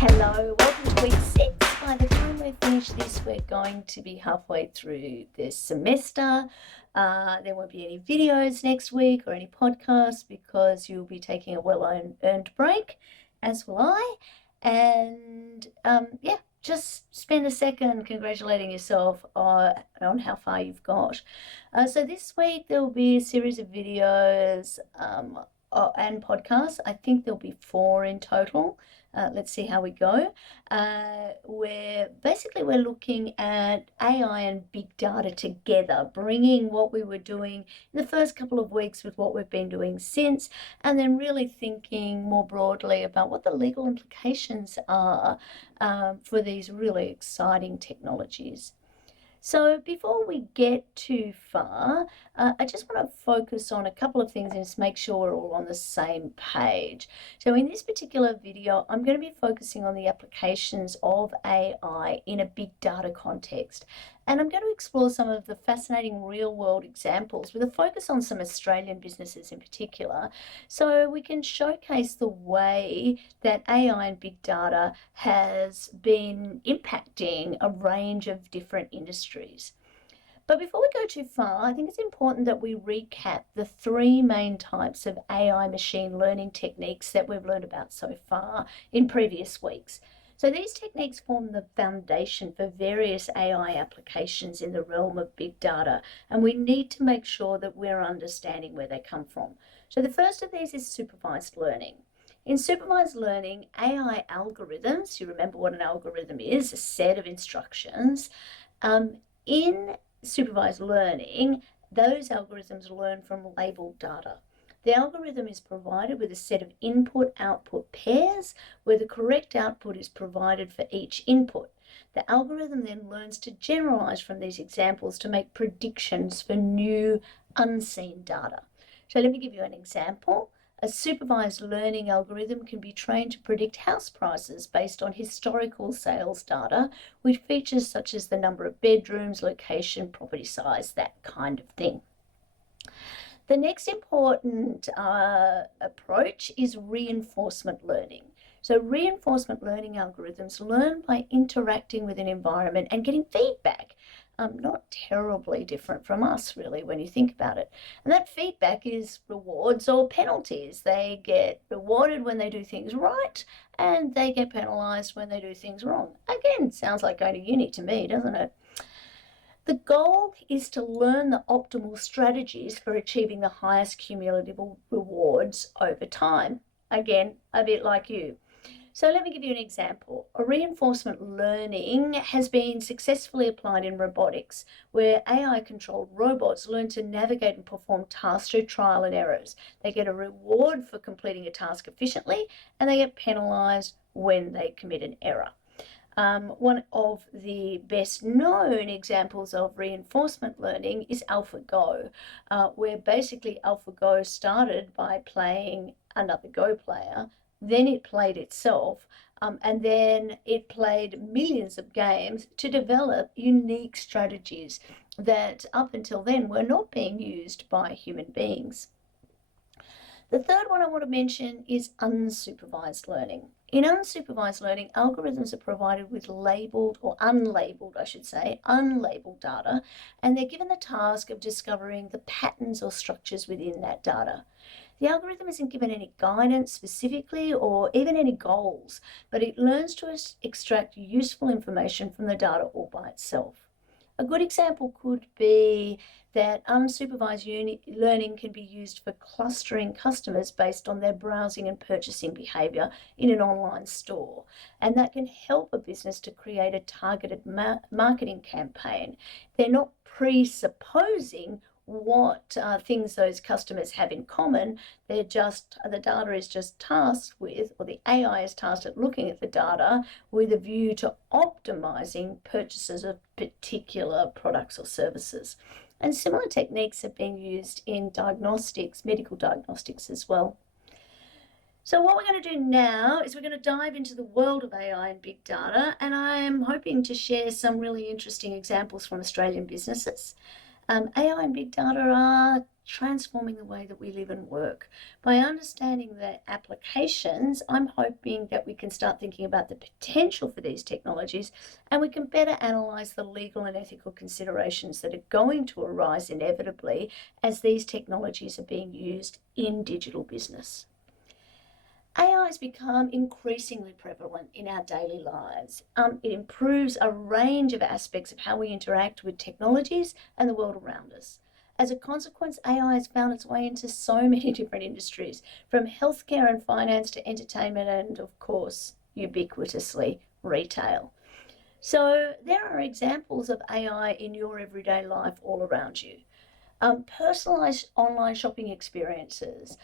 Hello, welcome to week 6. By the time we finish this, we're going to be halfway through this semester. There won't be any videos next week or any podcasts because you'll be taking a well-earned break, as will I. And just spend a second congratulating yourself on how far you've got. So this week there will be a series of videos and podcasts. I think there'll be 4 in total. Let's see how we go. We're looking at AI and big data together, bringing what we were doing in the first couple of weeks with what we've been doing since, and then really thinking more broadly about what the legal implications are for these really exciting technologies. So before we get too far, I just want to focus on a couple of things and just make sure we're all on the same page. So in this particular video, I'm going to be focusing on the applications of AI in a big data context. And I'm going to explore some of the fascinating real-world examples with a focus on some Australian businesses in particular, so we can showcase the way that AI and big data has been impacting a range of different industries. But before we go too far, I think it's important that we recap the 3 main types of AI machine learning techniques that we've learned about so far in previous weeks. So these techniques form the foundation for various AI applications in the realm of big data, and we need to make sure that we're understanding where they come from. So the first of these is supervised learning. In supervised learning, AI algorithms, you remember what an algorithm is, a set of instructions. In supervised learning, those algorithms learn from labeled data. The algorithm is provided with a set of input-output pairs where the correct output is provided for each input. The algorithm then learns to generalize from these examples to make predictions for new unseen data. So let me give you an example. A supervised learning algorithm can be trained to predict house prices based on historical sales data with features such as the number of bedrooms, location, property size, that kind of thing. The next important approach is reinforcement learning. So reinforcement learning algorithms learn by interacting with an environment and getting feedback. Not terribly different from us, really, when you think about it. And that feedback is rewards or penalties. They get rewarded when they do things right, and they get penalized when they do things wrong. Again, sounds like going to uni to me, doesn't it? The goal is to learn the optimal strategies for achieving the highest cumulative rewards over time. Again, a bit like you. So let me give you an example. A reinforcement learning has been successfully applied in robotics, where AI-controlled robots learn to navigate and perform tasks through trial and errors. They get a reward for completing a task efficiently, and they get penalized when they commit an error. One of the best known examples of reinforcement learning is AlphaGo, where basically AlphaGo started by playing another Go player, then it played itself, and then it played millions of games to develop unique strategies that up until then were not being used by human beings. The third one I want to mention is unsupervised learning. In unsupervised learning, algorithms are provided with labeled, or unlabeled, I should say, unlabeled data, and they're given the task of discovering the patterns or structures within that data. The algorithm isn't given any guidance specifically or even any goals, but it learns to extract useful information from the data all by itself. A good example could be that unsupervised learning can be used for clustering customers based on their browsing and purchasing behavior in an online store. And that can help a business to create a targeted marketing campaign. They're not presupposing what things those customers have in common. The data is just tasked with, or the AI is tasked at looking at the data with a view to optimizing purchases of particular products or services. And similar techniques are being used in diagnostics, medical diagnostics as well. So what we're going to do now is we're going to dive into the world of AI and big data, and I am hoping to share some really interesting examples from Australian businesses. AI and big data are transforming the way that we live and work. By understanding the applications, I'm hoping that we can start thinking about the potential for these technologies, and we can better analyse the legal and ethical considerations that are going to arise inevitably as these technologies are being used in digital business. AI has become increasingly prevalent in our daily lives. It improves a range of aspects of how we interact with technologies and the world around us. As a consequence, AI has found its way into so many different industries, from healthcare and finance to entertainment and, of course, ubiquitously, retail. So there are examples of AI in your everyday life all around you. Personalized online shopping experiences,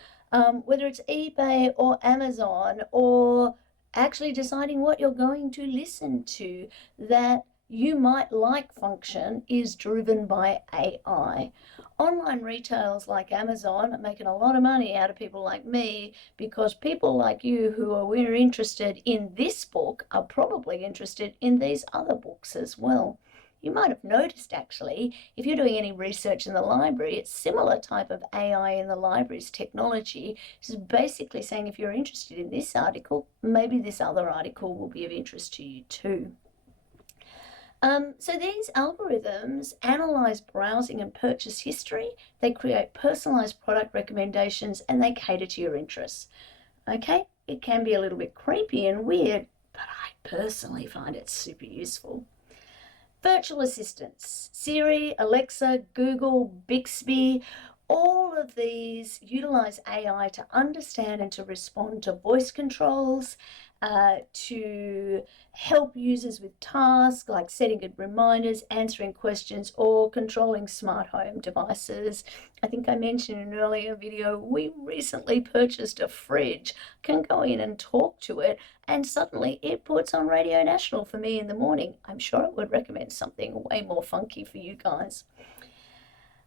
whether it's eBay or Amazon, or actually deciding what you're going to listen to that you might like function is driven by AI. Online retailers like Amazon are making a lot of money out of people like me, because people like you who are interested in this book are probably interested in these other books as well. You might have noticed, actually, if you're doing any research in the library, it's similar type of AI in the library's technology. It's basically saying, if you're interested in this article, maybe this other article will be of interest to you too. So these algorithms analyze browsing and purchase history, they create personalized product recommendations, and they cater to your interests. Okay, it can be a little bit creepy and weird, but I personally find it super useful. Virtual assistants, Siri, Alexa, Google, Bixby, all of these utilize AI to understand and to respond to voice controls, to help users with tasks like setting good reminders, answering questions, or controlling smart home devices. I think I mentioned in an earlier video, we recently purchased a fridge. Can go in and talk to it, and suddenly it puts on Radio National for me in the morning. I'm sure it would recommend something way more funky for you guys.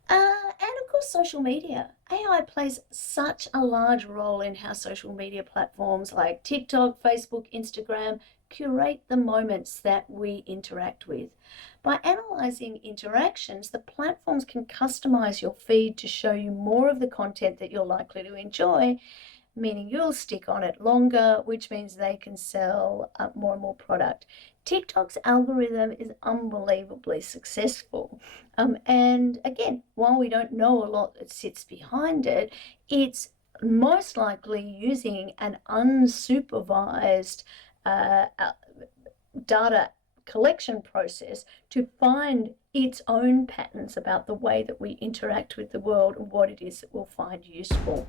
And of course, social media. AI plays such a large role in how social media platforms like TikTok, Facebook, Instagram curate the moments that we interact with. By analyzing interactions, the platforms can customize your feed to show you more of the content that you're likely to enjoy, meaning you'll stick on it longer, which means they can sell more and more product. TikTok's algorithm is unbelievably successful. And again, while we don't know a lot that sits behind it, it's most likely using an unsupervised data collection process to find its own patterns about the way that we interact with the world and what it is that we'll find useful.